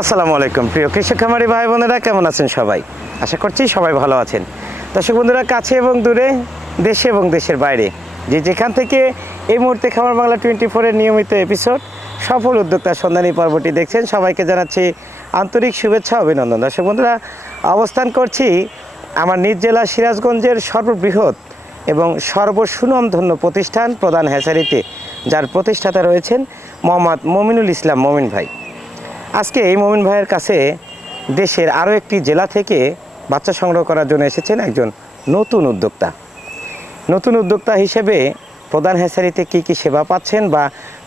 আসসালামু আলাইকুম। প্রিয় কৃষক খামারি ভাই বোনেরা, কেমন আছেন সবাই? আশা করছি সবাই ভালো আছেন। দর্শক বন্ধুরা, কাছে এবং দূরে, দেশে এবং দেশের বাইরে, যে যেখান থেকে এই মুহূর্তে খামার বাংলা টোয়েন্টি ফোরের নিয়মিত এপিসোড, সফল উদ্যোক্তা সন্ধানী পর্বটি দেখছেন, সবাইকে জানাচ্ছি আন্তরিক শুভেচ্ছা, অভিনন্দন। দর্শক বন্ধুরা, অবস্থান করছি আমার নিজ জেলা সিরাজগঞ্জের সর্ববৃহৎ এবং সর্বসুনামধন্য প্রতিষ্ঠান প্রধান হ্যাচারিতে, যার প্রতিষ্ঠাতা রয়েছেন মোহাম্মদ মমিনুল ইসলাম মমিন ভাই। আজকে এই মমিন ভাইয়ের কাছে দেশের আরও একটি জেলা থেকে বাচ্চা সংগ্রহ করার জন্য এসেছেন একজন নতুন উদ্যোক্তা। নতুন উদ্যোক্তা হিসেবে প্রধান হ্যাচারিতে কি কি সেবা পাচ্ছেন বা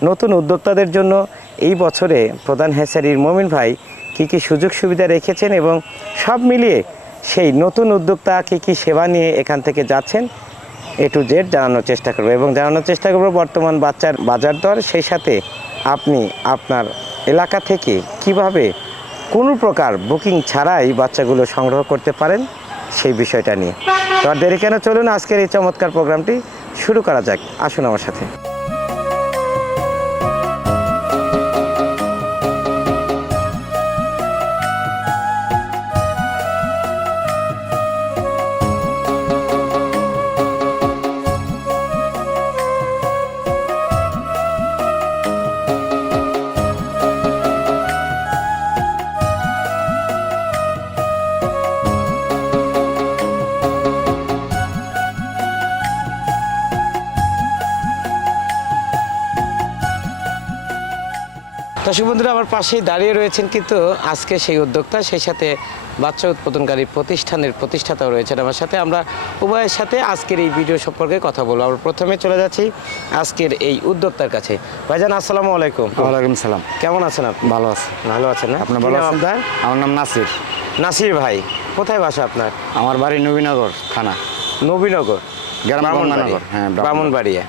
নতুন উদ্যোক্তাদের জন্য এই বছরে প্রধান হ্যাচারির মমিন ভাই কি কি সুযোগ সুবিধা রেখেছেন এবং সব মিলিয়ে সেই নতুন উদ্যোক্তা কি কি সেবা নিয়ে এখান থেকে যাচ্ছেন, এ টু জেড জানানোর চেষ্টা করব। এবং জানানোর চেষ্টা করব বর্তমান বাচ্চার বাজার দর, সেই সাথে আপনি আপনার এলাকা থেকে কীভাবে কোনো প্রকার বুকিং ছাড়াই বাচ্চাগুলো সংগ্রহ করতে পারেন, সেই বিষয়টা নিয়ে। তো আর দেরি কেন, চলুন আজকের এই চমৎকার প্রোগ্রামটি শুরু করা যাক। আসুন আমার সাথে। দর্শক বন্ধুরা আমার পাশেই দাঁড়িয়ে রয়েছেন কিন্তু আজকে সেই উদ্যোক্তা সেই সাথে বাচ্চা উৎপাদনকারী প্রতিষ্ঠানের প্রতিষ্ঠাতাও রয়েছেন আমার সাথে। আমরা উভয়ের সাথে আজকের এই ভিডিও সম্পর্কে কথা বলব। আমরা প্রথমে চলে যাচ্ছি আজকের এই উদ্যোক্তার কাছে। ভাইজান আসসালামু আলাইকুম। ওয়ালাইকুম সালাম। কেমন আছেন আপনি? ভালো আছেন ভালো আছেন না? আপনি কি ভালো আছেন? আপনার? আমার নাম নাসির। নাসির ভাই কোথায় বাসা আপনার? আমার বাড়ি নবীনগর থানা। নবীনগর? গ্রাম ব্রাহ্মণবাড়িয়া। হ্যাঁ ব্রাহ্মণবাড়িয়া।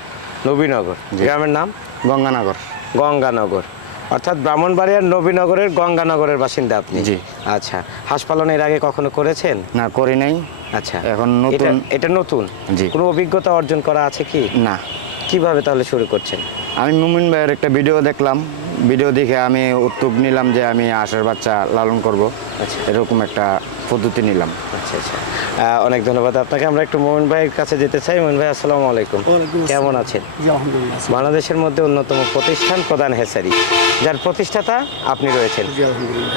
নবীনগর। গ্রামের নাম? গঙ্গানগর। গঙ্গানগর। অর্থাৎ ব্রাহ্মণবাড়িয়ার নবীনগরের গঙ্গানগরের বাসিন্দা আপনি। জি। আচ্ছা হাঁস পালন এর আগে কখনো করেছেন? না করি নাই। আচ্ছা। এখন নতুন। এটা নতুন? জি। কোনো অভিজ্ঞতা অর্জন করা আছে কি? না। কীভাবে তাহলে শুরু করছেন? আমি মুমিন ভাইয়ের একটা ভিডিও দেখলাম। ভিডিও দেখে আমি উদ্যোগ নিলাম যে আমি আশার বাচ্চা লালন করব। আচ্ছা। এরকম একটা পদ্ধতি নিলাম। আচ্ছা আচ্ছা। অনেক ধন্যবাদ আপনাকে। আমরা একটু মোহন ভাইয়ের কাছে যেতে চাই। মোহন ভাই আসসালামু আলাইকুম। কেমন আছেন? জি আলহামদুলিল্লাহ আছি। বাংলাদেশের মধ্যে অন্যতম প্রতিষ্ঠান প্রধান হেসারি যার প্রতিষ্ঠাতা আপনি রয়েছেন।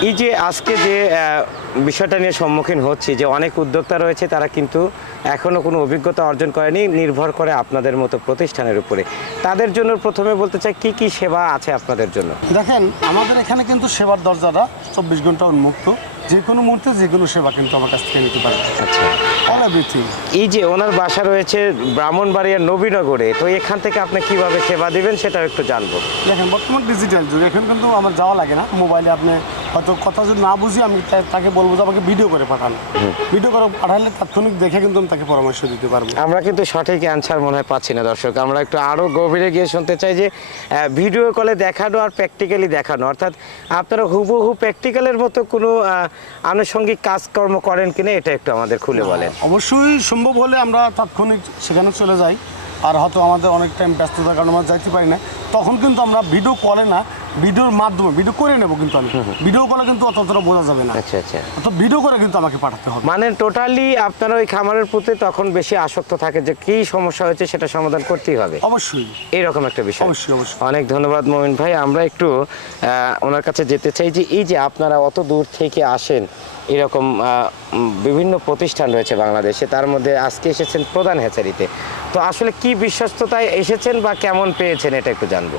এই যে আজকে যে আহ, বিষয়টা নিয়ে সম্মুখীন হচ্ছি যে অনেক উদ্যোক্তা রয়েছে তারা কিন্তু এখনও কোনো অভিজ্ঞতা অর্জন করেনি নির্ভর করে আপনাদের মতো প্রতিষ্ঠানের উপরে। তাদের জন্য প্রথমে বলতে চাই কি কি সেবা আছে আপনাদের জন্য? দেখেন আমাদের এখানে কিন্তু সেবার দরজাটা চব্বিশ ঘণ্টা উন্মুক্ত। যে কোনো মুহূর্তে যে কোনো সেবা কিন্তু আমার কাছ থেকে নিতে পারে আচ্ছা। এই যে ওনার বাসা রয়েছে ব্রাহ্মণবাড়িয়ার নবীনগরে তো এখান থেকে আপনি কীভাবে সেবা দিবেন সেটাও একটু জানব। দেখেন বর্তমান ডিজিটাল যুগ এখন কিন্তু আমার যাওয়া লাগে না। মোবাইলে আপনি হয়তো কথা যদি না বুঝি আমি তা- তাকে বলব যে আমাকে ভিডিও করে পাঠান। ভিডিও করে পাঠালে তাৎক্ষণিক দেখে কিন্তু আমি তাকে পরামর্শ দিতে পারব। আমরা কিন্তু সঠিক অ্যান্সার মনে হয় পাচ্ছি না দর্শক। আমরা একটু আরও গভীরে গিয়ে শুনতে চাই যে ভিডিও কলে দেখানো আর প্র্যাকটিক্যালি দেখানো অর্থাৎ আপনারা হুবহু প্র্যাকটিক্যালের মতো কোনো আহ, আনুষঙ্গিক কাজকর্ম করেন কিনা এটা একটু আমাদের খুলে বলেন। অবশ্যই সম্ভব হলে আমরা তাৎক্ষণিক সেখানে চলে যাই। আর হয়তো আমাদের অনেক টাইম ব্যস্ততার কারণে আমরা যাইতে পারি না। তখন কিন্তু আমরা ভিডিও কলে না ভিডিওর মাধ্যমে ভিডিও করে নেব কিন্তু আমি। ভিডিও কলে কিন্তু অতটা বোঝা যাবে না। আচ্ছা আচ্ছা। তো ভিডিও করে কিন্তু আমাকে পাঠাতে হবে। মানে টোটালি আপনারা ওই খামারের প্রতি তখন বেশি আসক্ত থাকে যে কি সমস্যা হয়েছে সেটা সমাধান করতেই হবে। অবশ্যই। এইরকম একটা বিষয়। অবশ্যই অবশ্যই। অনেক ধন্যবাদ মমিন ভাই। আমরা একটু আহ, ওনার কাছে যেতে চাই যে এই যে আপনারা অত দূর থেকে আসেন এরকম বিভিন্ন প্রতিষ্ঠান রয়েছে বাংলাদেশে তার মধ্যে আজকে এসেছেন প্রধান হ্যাচারিতে। তো আসলে কি বিশ্বস্ততায় এসেছেন বা কেমন পেয়েছেন এটা একটু জানব।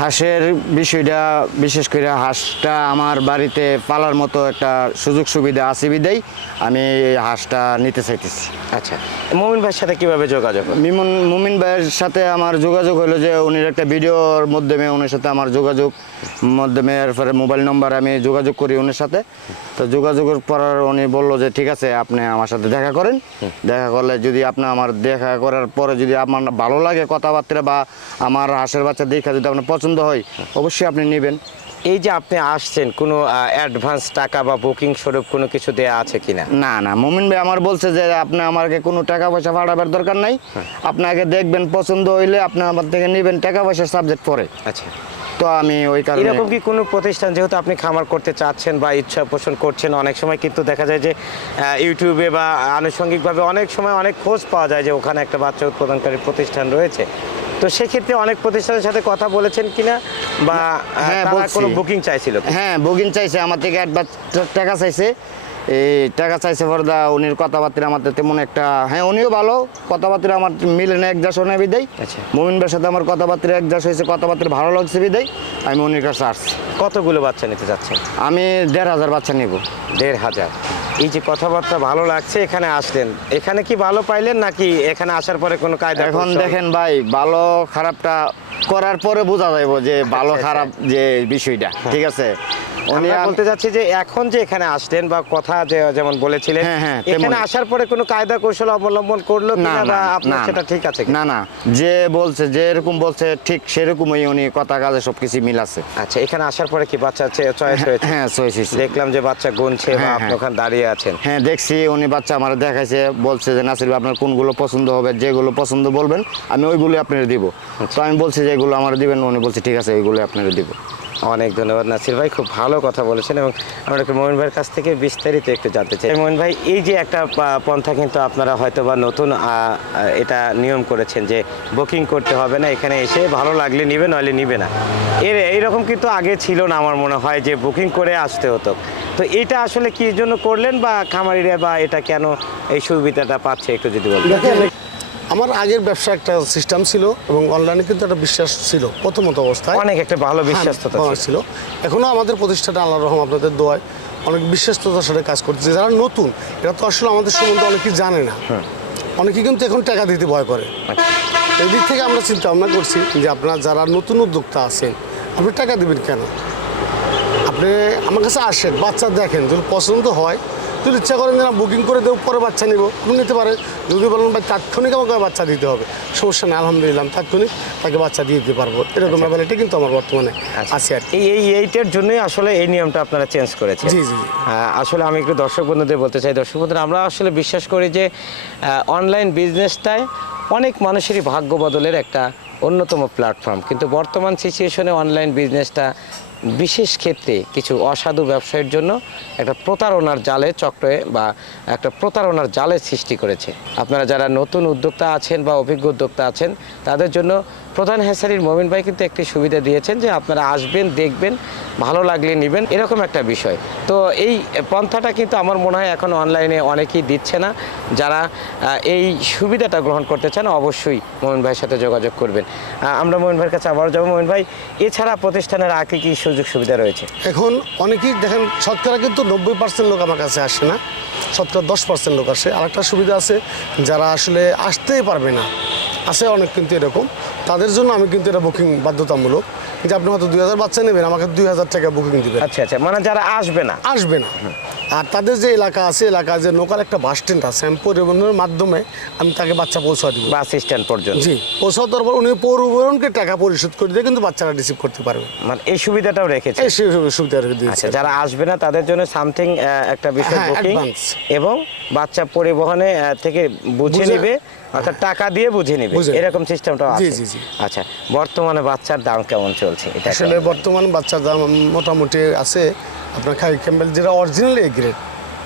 হাঁসের বিষয়টা বিশেষ করে হাঁসটা আমার বাড়িতে পালার মতো একটা সুযোগ সুবিধা আছে বিদায় আমি এই হাঁসটা নিতে চাইতেছি। আচ্ছা মমিন ভাইয়ের সাথে কীভাবে যোগাযোগ? মিমন মুমিন ভাইয়ের সাথে আমার যোগাযোগ হলো যে উনির একটা ভিডিওর মাধ্যমে উনির সাথে আমার যোগাযোগ মাধ্যমে এরপরে মোবাইল নম্বর আমি যোগাযোগ করি উনির সাথে। তো যোগাযোগের পর উনি বলল যে ঠিক আছে আপনি আমার সাথে দেখা করেন। দেখা করলে যদি আপনি আমার দেখা করার পরে যদি আমার ভালো লাগে কথাবার্তা বা আমার হাঁসের বাচ্চা দেখা যদি আপনার পছন্দ হয় অবশ্যই আপনি নেবেন। এই যে আপনি আসছেন কোনো অ্যাডভান্স টাকা বা বুকিং স্বরূপ কোনো কিছু দেয়া আছে কিনা? না না মোমিন ভাই আমার বলছে যে আপনি আমাকে কোনো টাকা পয়সা পাঠাবার দরকার নাই। আপনাকে দেখবেন পছন্দ হইলে আপনি আমার থেকে নেবেন টাকা পয়সা সাবজেক্ট পরে। আচ্ছা। তো আমি ওই কারণে এরকম কি কোনো প্রতিষ্ঠান যেহেতু আপনি খামার করতে চাচ্ছেন বা ইচ্ছা পোষণ করছেন অনেক সময় কিন্তু দেখা যায় যে ইউটিউবে বা আনুষঙ্গিকভাবে অনেক সময় অনেক খোঁজ পাওয়া যায় যে ওখানে একটা বাচ্চা উৎপাদনকারী প্রতিষ্ঠান রয়েছে। তো সেক্ষেত্রে অনেক প্রতিষ্ঠানের সাথে কথা বলেছেন কিনা? বা হ্যাঁ, কোনো বুকিং চাইছিল হ্যাঁ বুকিং চাইছে। আমার থেকে অ্যাডভান্স টাকা চাইছে। এই টাকা চাইছে পর্দা উনির কথাবার্তা আমাদের তেমন একটা হ্যাঁ উনিও ভালো কথাবার্তা আমার মিলে না একজাস হয় বিদায়। আচ্ছা। মোমিন ভাইয়ের সাথে আমার কথাবার্তা একজাস হয়েছে কথাবার্তা ভালো লাগছে বিদায় আমি উনির কাছে আসছি। কতগুলো বাচ্চা নিতে যাচ্ছেন? আমি দেড় হাজার বাচ্চা নিব। দেড় হাজার। এই যে কথাবার্তা ভালো লাগছে এখানে আসলেন। এখানে কি ভালো পাইলেন নাকি এখানে আসার পরে কোনো কায়দা এখন দেখেন ভাই ভালো খারাপটা করার পরে বোঝা যাইব যে ভালো আচ্ছা, খারাপ যে বিষয়টা ঠিক আছে? উনি বলতে যাচ্ছি যে এখন যে এখানে আসলেন বা কথা যে যেমন বলেছিলেন হ্যাঁ, হ্যাঁ, এখানে আসার পরে কোনো কায়দা কৌশল অবলম্বন করল কিনা বা আপনার সেটা ঠিক আছে না না যে বলছে যে এরকম বলছে ঠিক সেরকমই উনি কথা কাজে সবকিছু মিল আছে। আচ্ছা এখানে আসার পরে কি বাচ্চা চয়েস হয়েছে? হ্যাঁ চয়েস হয়েছে। দেখলাম যে বাচ্চা গুনছে বা হ্যাঁ, আপনি। ওখানে দাঁড়িয়ে আছেন। হ্যাঁ দেখছি উনি বাচ্চা আমার দেখাইছে বলছে যে নাসির আপনার কোনগুলো পছন্দ হবে যেগুলো পছন্দ বলবেন আমি ওইগুলো আপনার দিব। তো আমি বলছি যে এগুলো আমার দিবেন উনি বলছে ঠিক আছে এইগুলো আপনার দিব। অনেক ধন্যবাদ নাসির ভাই, খুব ভালো কথা বলেছেন এবং আমরা একটু মোমিন ভাইয়ের কাছ থেকে বিস্তারিত একটু জানতে চাই। মোমিন ভাই, এই যে একটা পন্থা কিন্তু আপনারা হয়তো বা নতুন এটা নিয়ম করেছেন যে বুকিং করতে হবে না, এখানে এসে ভালো লাগলে নিবে, নইলে নিবে না। এর, এইরকম কিন্তু আগে ছিল না আমার মনে হয় যে বুকিং করে আসতে হতো। তো এটা আসলে কি জন্য করলেন বা খামারিরা বা এটা কেন এই সুবিধাটা পাচ্ছে, একটু যদি দেখেন আমার আগের ব্যবসা একটা সিস্টেম ছিল এবং অনলাইনে কিন্তু একটা বিশ্বাস ছিল প্রথমত অবস্থায়। অনেক একটা ভালো বিশ্বাস্ততা হ্যাঁ, ছিল। এখনও আমাদের প্রতিষ্ঠাটা আল্লাহ রহম আপনাদের দোয়ায় অনেক বিশ্বাস্ততার সাথে কাজ করছে যারা নতুন এরা তো আসলে আমাদের সম্বন্ধে অনেকেই জানে না। অনেকে কিন্তু এখন টাকা দিতে ভয় করে। এই দিক থেকে আমরা চিন্তা ভাবনা করছি যে আপনারা যারা নতুন উদ্যোক্তা আছেন আপনি টাকা দেবেন কেন? আপনি আমার কাছে আসেন বাচ্চা দেখেন যদি পছন্দ হয় যদি ইচ্ছা করেন যে না বুকিং করে দেবো পরে বাচ্চা নিব। নিতে পারেন যদি বলেন ভাই তাৎক্ষণিক আমাকে বাচ্চা দিতে হবে। সমস্যা নেই আলহামদুলিল্লাহ তাৎক্ষণিক তাকে বাচ্চা দিয়ে দিতে পারব। এরকম ব্যাপারটা কিন্তু আমার বর্তমানে আছে আর কি। এই এই এইটার জন্যই আসলে এই নিয়মটা আপনারা চেঞ্জ করেছেন। জি, জি, জি। আসলে আমি একটু দর্শক বন্ধুদের বলতে চাই। দর্শক বন্ধুরা আমরা আসলে বিশ্বাস করি যে অনলাইন বিজনেসটায় অনেক মানুষেরই ভাগ্য বদলের একটা অন্যতম প্ল্যাটফর্ম কিন্তু বর্তমান সিচুয়েশনে অনলাইন বিজনেসটা বিশেষ ক্ষেত্রে কিছু অসাধু ব্যবসায়ীর জন্য একটা প্রতারণার জালে চক্রে বা একটা প্রতারণার জালে সৃষ্টি করেছে। আপনারা যারা নতুন উদ্যোক্তা আছেন বা অভিজ্ঞ উদ্যোক্তা আছেন, তাদের জন্য প্রধান হেসারির মোমিন ভাই কিন্তু একটি সুবিধা দিয়েছেন যে আপনারা আসবেন, দেখবেন, ভালো লাগলে নেবেন, এরকম একটা বিষয়। তো এই পন্থাটা কিন্তু আমার মনে হয় এখন অনলাইনে অনেকেই দিচ্ছে না। যারা এই সুবিধাটা গ্রহণ করতে চান অবশ্যই মোমিন ভাইয়ের সাথে যোগাযোগ করবেন। আমরা মোমিন ভাইয়ের কাছে আবারও যাব। মোমিন ভাই, এছাড়া প্রতিষ্ঠানের কি কি সুযোগ সুবিধা রয়েছে? এখন অনেকেই দেখেন, শতকরা কিন্তু নব্বই পার্সেন্ট লোক আমার কাছে আসে না, শতকরা দশ পার্সেন্ট লোক আসে। আরেকটা সুবিধা আছে, যারা আসলে আসতেই পারবে না। আছে অনেক কিন্তু এরকম। তাদের জন্য আমি কিন্তু এটা বুকিং বাধ্যতামূলক। যে আপনি হয়তো দুই হাজার বাচ্চা নেবেন আমাকে দুই হাজার টাকা বুকিং দিবেন। আচ্ছা আচ্ছা মানে যারা আসবে না। আসবে না। আর তাদের যে এলাকা আছে এলাকা যে লোকাল একটা বাস স্ট্যান্ড আছে আমি পরিবহনের মাধ্যমে আমি তাকে বাচ্চা পৌঁছা দিব। বাস স্ট্যান্ড পর্যন্ত। জি পৌঁছা দেওয়ার পর উনি পরিবহনকে টাকা পরিশোধ করে দিয়ে কিন্তু বাচ্চারা রিসিভ করতে পারবে। মানে এই সুবিধাটাও রেখেছে? এই সুবিধা রেখে দিয়েছে। আচ্ছা যারা আসবে না তাদের জন্য সামথিং একটা বিষয় হ্যাঁ, বুকিং এবং বাচ্চা পরিবহনে থেকে বুঝে- নিবে অর্থাৎ টাকা দিয়ে বুঝে নিবে। এরকম সিস্টেমটাও জি, আছে। জি, জি। আচ্ছা বর্তমানে বাচ্চার দাম কেমন চলছে? এটা আসলে বর্তমান বাচ্চার দাম মোটামুটি আছে আপনার খাই ক্যাম্বেল যেটা অরিজিনাল এ গ্রেড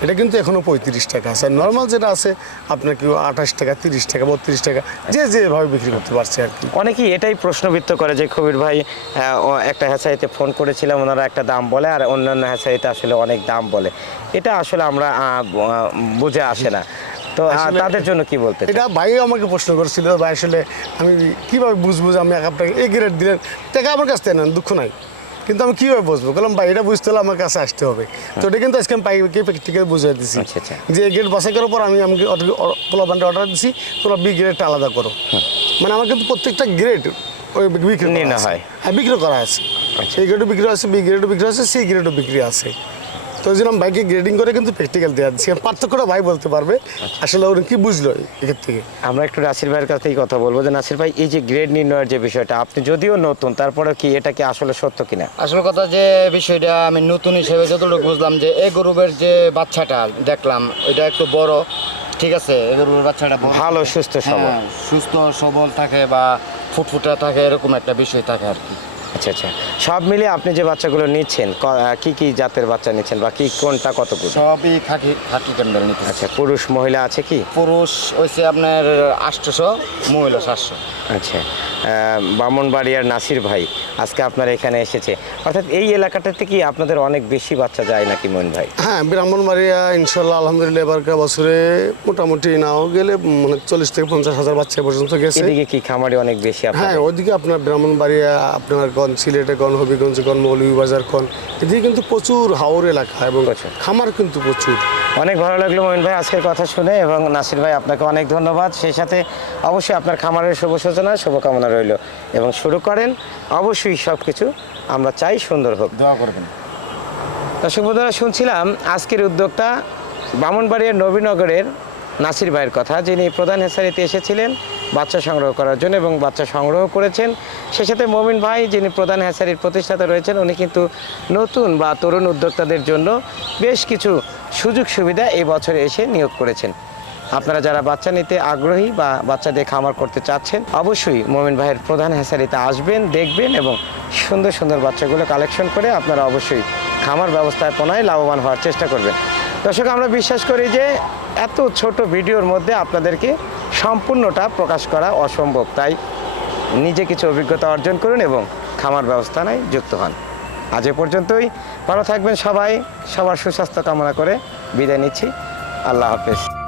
এটা কিন্তু এখনও পঁয়ত্রিশ টাকা আছে। আর নর্মাল যেটা আছে আপনার কি আঠাশ টাকা তিরিশ টাকা বত্রিশ টাকা যে যেভাবে বিক্রি করতে পারছে আর কি। অনেকেই এটাই প্রশ্নবিত্ত করে যে কবির ভাই একটা হ্যাচাইতে ফোন করেছিলাম ওনারা একটা দাম বলে আর অন্যান্য হ্যাচাইতে আসলে অনেক দাম বলে। এটা আসলে আমরা বুঝে আসে না। তো আসলে- তাদের জন্য কি বলতে এটা ভাই আমাকে প্রশ্ন করেছিল ভাই আসলে আমি কীভাবে বুঝব যে আমি এক আপনাকে এ গ্রেড দিলেন টাকা আমার কাছ থেকে নেন দুঃখ নাই। কিন্তু আমি কীভাবে বুঝব? বললাম ভাই এটা বুঝতে হলে আমার কাছে আসতে হবে। তো এটা কিন্তু আজকে আমি পাইকে প্র্যাকটিক্যাল বুঝিয়ে দিচ্ছি আচ্ছা, আচ্ছা। যে গ্রেড বাছাই করার পর আমি আমাকে পোলা বান্ডে অর্ডার দিচ্ছি তোরা বি গ্রেডটা আলাদা করো। মানে আমার কিন্তু প্রত্যেকটা গ্রেড ওই বিক্রি আছে। হয়। হ্যাঁ বিক্রি করা আছে। এই গ্রেডও বিক্রি আছে বি গ্রেডও বিক্রি আছে সি গ্রেডও বিক্রি আছে। তো ওই জন্য গ্রেডিং করে কিন্তু প্র্যাকটিক্যাল দেওয়া দিচ্ছি পার্থক্যটা ভাই বলতে পারবে। আসলে ওরা কি বুঝলো এক্ষেত্র থেকে? আমরা একটু নাসির ভাইয়ের কাছ থেকেই কথা বলব যে নাসির ভাই এই যে গ্রেড নির্ণয়ের যে বিষয়টা আপনি যদিও নতুন তারপরে কি এটা কি আসলে সত্য কিনা? আসল কথা যে বিষয়টা আমি নতুন হিসেবে যতটুকু বুঝলাম যে এ গ্রুপের যে বাচ্চাটা দেখলাম এটা একটু বড় ঠিক আছে? এ গ্রুপের বাচ্চাটা ভালো সুস্থ সবল। হ্যাঁ, সুস্থ সবল থাকে বা ফুটফুটা থাকে এরকম একটা বিষয় থাকে আর কি। আচ্ছা আচ্ছা। সব মিলে আপনি যে বাচ্চাগুলো নিচ্ছেন ক- কি জাতের বাচ্চা নিচ্ছেন বা কি কোনটা কতগুলো সবই খাকি খাকি ক্যান্ডেল নিতে আচ্ছা পুরুষ মহিলা আছে কি? পুরুষ হয়েছে আপনার আটশোশো মহিলা সাতশো। আচ্ছা বামনবাড়িয়ার নাসির ভাই আজকে আপনার এখানে এসেছে। অর্থাৎ এই এলাকাটাতে কি আপনাদের অনেক বেশি বাচ্চা যায় নাকি মন ভাই? হ্যাঁ ব্রাহ্মণবাড়িয়া ইনশাল্লাহ আলহামদুলিল্লাহ এবারকার বছরে মোটামুটি নাও গেলে মানে চল্লিশ থেকে পঞ্চাশ হাজার বাচ্চা পর্যন্ত গেছে। এদিকে কি খামারি অনেক বেশি হ্যাঁ ওইদিকে আপনার ব্রাহ্মণবাড়িয়া আপনার গঞ্জ সিলেটে গণ হবিগঞ্জ গণ মৌলভীবাজার গণ এদিকে কিন্তু প্রচুর হাওর এলাকা এবং খামার কিন্তু প্রচুর। অনেক ভালো লাগল মমিন ভাই আজকের কথা শুনে এবং নাসির ভাই আপনাকে অনেক ধন্যবাদ। সেই সাথে অবশ্যই আপনার খামারের শুভ সূচনা শুভকামনা রইল। এবং শুরু করেন অবশ্যই সব কিছু আমরা চাই সুন্দর হোক। দোয়া করবেন। দর্শক বন্ধুরা শুনছিলাম আজকের উদ্যোক্তা বামনবাড়িয়ার নবীনগরের নাসির ভাইয়ের কথা যিনি প্রধান হেসারিতে এসেছিলেন। বাচ্চা সংগ্রহ করার জন্য এবং বাচ্চা সংগ্রহ করেছেন। সেই সাথে মমিন ভাই, যিনি প্রধান হেসারির প্রতিষ্ঠাতা রয়েছেন, উনি কিন্তু নতুন বা তরুণ উদ্যোক্তাদের জন্য বেশ কিছু সুযোগ সুবিধা এই বছরে এসে নিয়োগ করেছেন। আপনারা যারা বাচ্চা নিতে আগ্রহী বা বাচ্চা দিয়ে খামার করতে চাচ্ছেন, অবশ্যই মোমিন ভাইয়ের প্রধান হেসারিতে আসবেন, দেখবেন এবং সুন্দর সুন্দর বাচ্চাগুলো কালেকশন করে আপনারা অবশ্যই খামার ব্যবস্থাপনায় লাভবান হওয়ার চেষ্টা করবেন। দর্শক, আমরা বিশ্বাস করি যে এত ছোট ভিডিওর মধ্যে আপনাদেরকে সম্পূর্ণটা প্রকাশ করা অসম্ভব। তাই নিজে কিছু অভিজ্ঞতা অর্জন করুন এবং খামার ব্যবস্থায় যুক্ত হন। আজ এ পর্যন্তই। ভালো থাকবেন সবাই। সবার সুস্বাস্থ্য কামনা করে বিদায় নিচ্ছি। আল্লাহ হাফেজ।